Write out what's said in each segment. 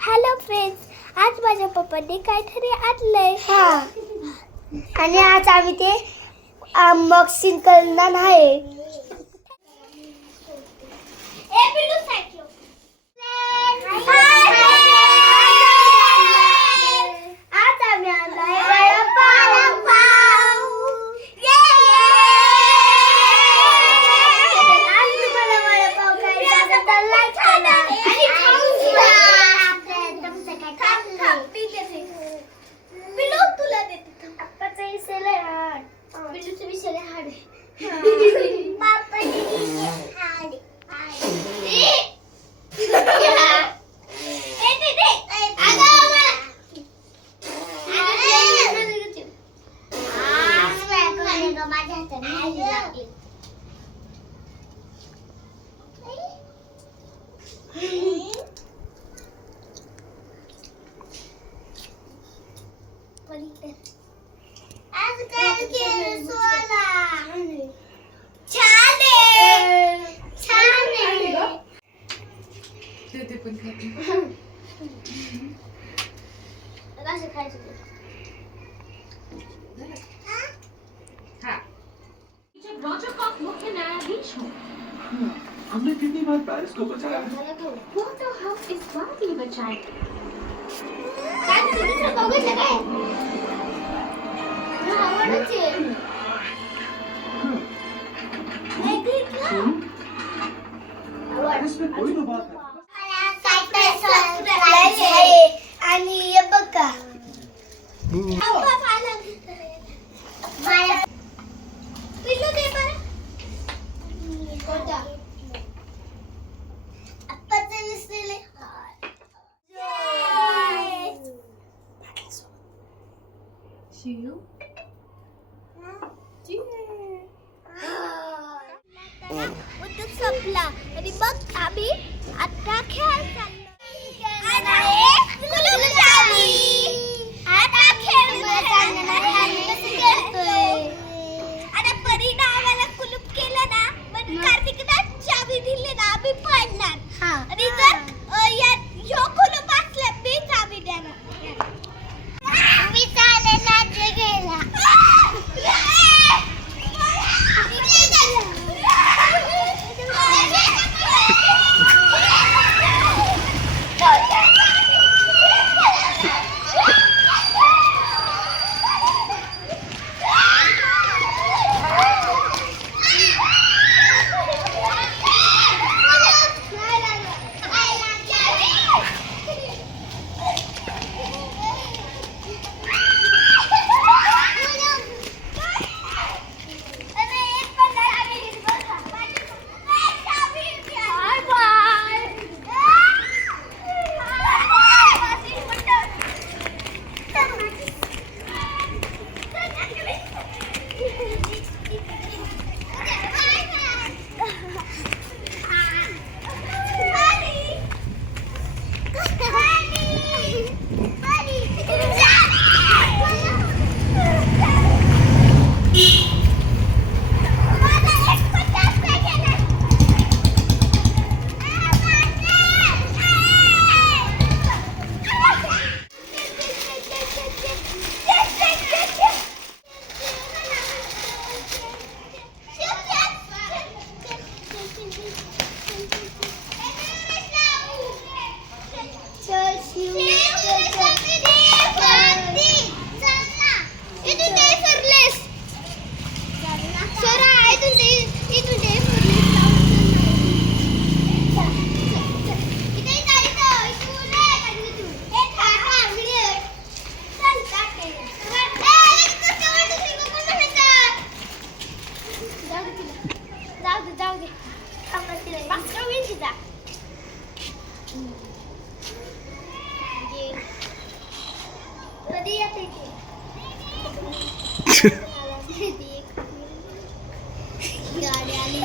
Hello friends, आज माझ्या पप्पांनी काहीतरी आणलंय. आणि आज आम्ही ते अनबॉक्सिंग करणार आहे. आज आम्ही आणलाय वडापाव. आज तुम्हाला वडापाव खायचा असेल तर like करा. आणि खाऊन घ्या. तुला देते. आप्पाचा विषय लय हार्ड. बिलूचा विषय हाड आहे. हमने कितनी बार पेरिस को बचाया है? इसमें कोई तो बात है. आणि हे बघा पिल्लू दे बरं. आप्पाचा विषय लय हार्ड. उद्योग संपला आणि मग आम्ही आता खेळ चाललो. आता खेळ आता परीने आम्हाला कुलूप केलं ना, पण कार्तिकला चावी दिली ना, आम्ही पडणार. आणि जर ह्यो कुलूप असलं मी चावी देणार. मी चालेल राज्य घ्यायला. जाऊ दे. कधी येते गाडी आली.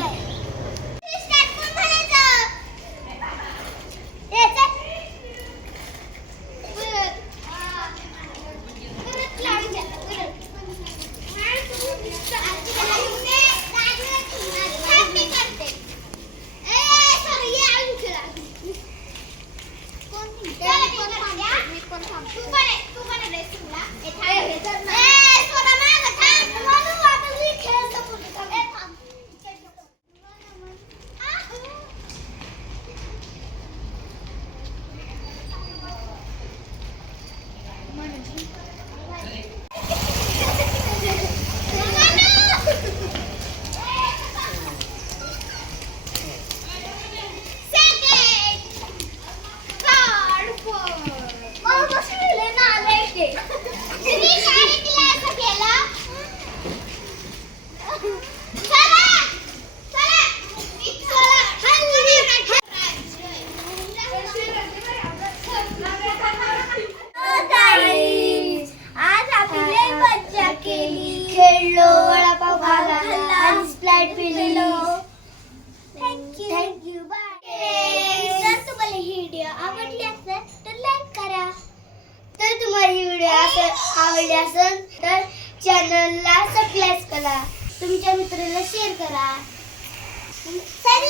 Daddy, पण थांब. तू पण आहे ड्रेसिंगला. ए थांब. ए सोना मागं थांब. म्हणून वाटलं मी खेळत होतो. थांब. ए थांब. आज आम्ही लय मज्जा केली, खेळलो, वडापाव खाल्ला आणि स्प्राइट पिलो. Thank you bye. जर तुम्हाला ही व्हिडिओ आवडली असेल तर लाईक करा. तर तुम्हाला ही व्हिडिओ आवडली असेल तर चॅनलला सबस्क्राईब करा. तुमच्या मित्राला शेअर करा. चल